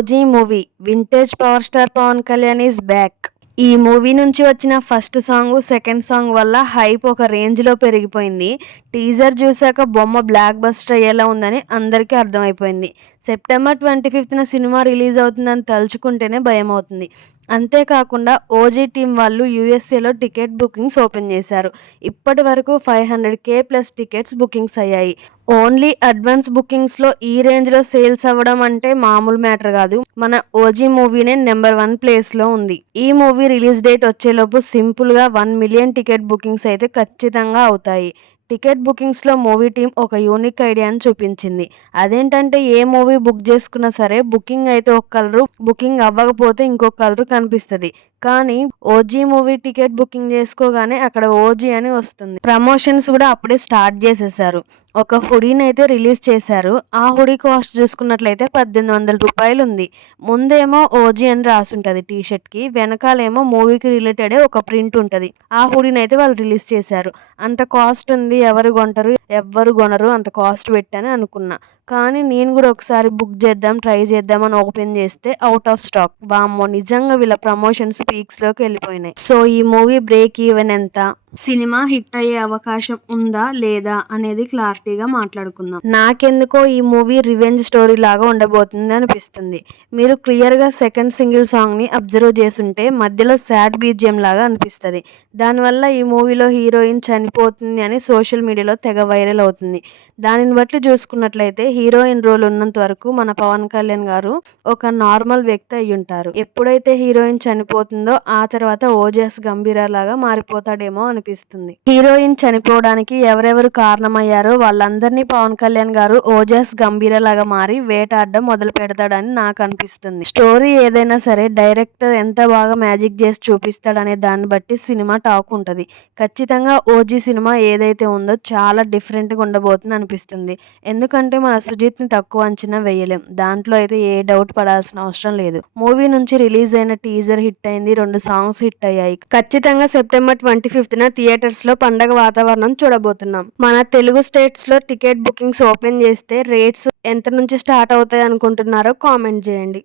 OG movie vintage power star Pawan Kalyan is back. ఈ movie నుంచి వచ్చిన ఫస్ట్ సాంగ్, సెకండ్ సాంగ్ వల్ల హైప్ ఒక రేంజ్లో పెరిగిపోయింది. టీజర్ చూశాక బొమ్మ బ్లాక్ బస్టర్ అయ్యేలా ఉందని అందరికీ అర్థమైపోయింది. సెప్టెంబర్ 25న సినిమా రిలీజ్ అవుతుందని తలుచుకుంటేనే భయం అవుతుంది. అంతేకాకుండా ఓజీ టీం వాళ్ళు యూఎస్ఏలో టికెట్ బుకింగ్స్ ఓపెన్ చేశారు. ఇప్పటి వరకు 500K ప్లస్ టికెట్స్ బుకింగ్స్ అయ్యాయి. ఓన్లీ అడ్వాన్స్ బుకింగ్స్లో ఈ రేంజ్లో సేల్స్ అవ్వడం అంటే మామూలు మ్యాటర్ కాదు. మన ఓజీ మూవీనే నెంబర్ 1 ప్లేస్లో ఉంది. ఈ మూవీ రిలీజ్ డేట్ వచ్చేలోపు సింపుల్గా 1 మిలియన్ టికెట్ బుకింగ్స్ అయితే ఖచ్చితంగా అవుతాయి. టికెట్ బుకింగ్స్లో మూవీ టీం ఒక యూనిక్ ఐడియాని చూపించింది. అదేంటంటే ఏ మూవీ బుక్ చేసుకున్నా సరే బుకింగ్ అయితే ఒక కలరు, బుకింగ్ అవ్వకపోతే ఇంకొక కలరు కనిపిస్తుంది. కానీ ఓజీ మూవీ టికెట్ బుకింగ్ చేసుకోగానే అక్కడ ఓజీ అని వస్తుంది. ప్రమోషన్స్ కూడా అప్పుడే స్టార్ట్ చేసేసారు. ఒక హుడీని అయితే రిలీజ్ చేశారు. ఆ హుడీ కాస్ట్ చూసుకున్నట్లయితే 1800 రూపాయలు ఉంది. ముందేమో ఓజీ అని రాసుంటుంది టీషర్ట్కి, వెనకాలేమో మూవీకి రిలేటెడ్ ఒక ప్రింట్ ఉంటుంది. ఆ హుడీని అయితే వాళ్ళు రిలీజ్ చేశారు. అంత కాస్ట్ ఉంది, ఎవరు కొంటారు, ఎవ్వరు కొనరు, అంత కాస్ట్ పెట్టని అనుకున్నా. కానీ నేను కూడా ఒకసారి బుక్ చేద్దాం, ట్రై చేద్దామని ఓపెన్ చేస్తే అవుట్ ఆఫ్ స్టాక్. వామ్మో, నిజంగా వీళ్ళ ప్రమోషన్స్ పీక్స్లోకి వెళ్ళిపోయినాయి. సో ఈ మూవీ బ్రేక్ ఈవెన్ ఎంత, సినిమా హిట్ అయ్యే అవకాశం ఉందా లేదా అనేది క్లారిటీగా మాట్లాడుకుందాం. నాకెందుకో ఈ మూవీ రివెంజ్ స్టోరీ లాగా ఉండబోతుంది అనిపిస్తుంది. మీరు క్లియర్గా సెకండ్ సింగిల్ సాంగ్ని అబ్జర్వ్ చేసుంటే మధ్యలో సాడ్ బీజిఎం లాగా అనిపిస్తుంది. దానివల్ల ఈ మూవీలో హీరోయిన్ చనిపోతుంది అని సోషల్ మీడియాలో తెగ వైరల్ అవుతుంది. దానిని బట్టి చూసుకున్నట్లయితే హీరోయిన్ రోల్ ఉన్నంత వరకు మన పవన్ కళ్యాణ్ గారు ఒక నార్మల్ వ్యక్తి అయి ఉంటారు. ఎప్పుడైతే హీరోయిన్ చనిపోతుందో ఆ తర్వాత ఓజస్ గంభీర లాగా మారిపోతాడేమో అనిపిస్తుంది. హీరోయిన్ చనిపోవడానికి ఎవరెవరు కారణమయ్యారో వాళ్ళందరినీ పవన్ కళ్యాణ్ గారు ఓజస్ గంభీర లాగా మారి వేటాడడం మొదలు పెడతాడని నాకు అనిపిస్తుంది. స్టోరీ ఏదైనా సరే డైరెక్టర్ ఎంత బాగా మ్యాజిక్ చేసి చూపిస్తాడనే దాన్ని బట్టి సినిమా టాక్ ఉంటుంది. ఖచ్చితంగా ఓజీ సినిమా ఏదైతే ఉందో చాలా డిఫరెంట్గా ఉండబోతుంది అనిపిస్తుంది. ఎందుకంటే మన సుజిత్ని తక్కువ అంచనా వేయలేం. దాంట్లో అయితే ఏ డౌట్ పడాల్సిన అవసరం లేదు. మూవీ నుంచి రిలీజ్ అయిన టీజర్ హిట్ అయింది, 2 సాంగ్స్ హిట్ అయ్యాయి. ఖచ్చితంగా సెప్టెంబర్ 25న థియేటర్స్ లో పండగ వాతావరణం చూడబోతున్నాం. మన తెలుగు స్టేట్స్ లో టికెట్ బుకింగ్స్ ఓపెన్ చేస్తే రేట్స్ ఎంత నుంచి స్టార్ట్ అవుతాయి అనుకుంటున్నారో కామెంట్ చేయండి.